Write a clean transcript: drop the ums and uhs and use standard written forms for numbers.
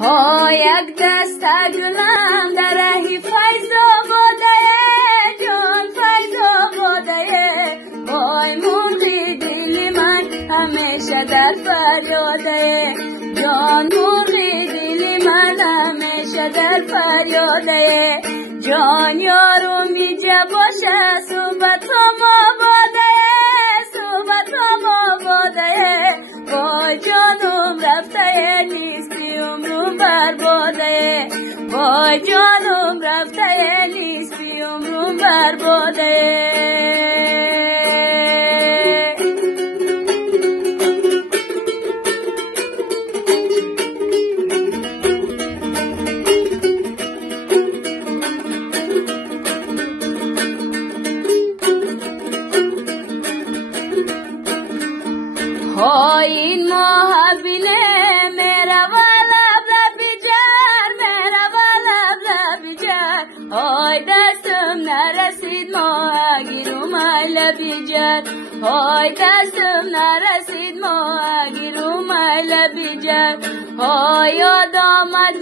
ها یک دست گلم در رهی فیض آباده جان فیض آباده وای مرغی دل من همیشه در فریاده جان مرغی دل من همیشه در فریاده جان یارو میجه باشه صحبت ما باده صحبت ما باده وای جانم رفته نیستی عمرم برباده وای جانم رفته نیستی عمرم برباده های این محبینه میرا ولب ربی جر میرا ولب ربی جر های دستم نرسید ماه گیرم ای لبی جر های دستم نرسید ماه گیرم ای لبی جر های یاد آمد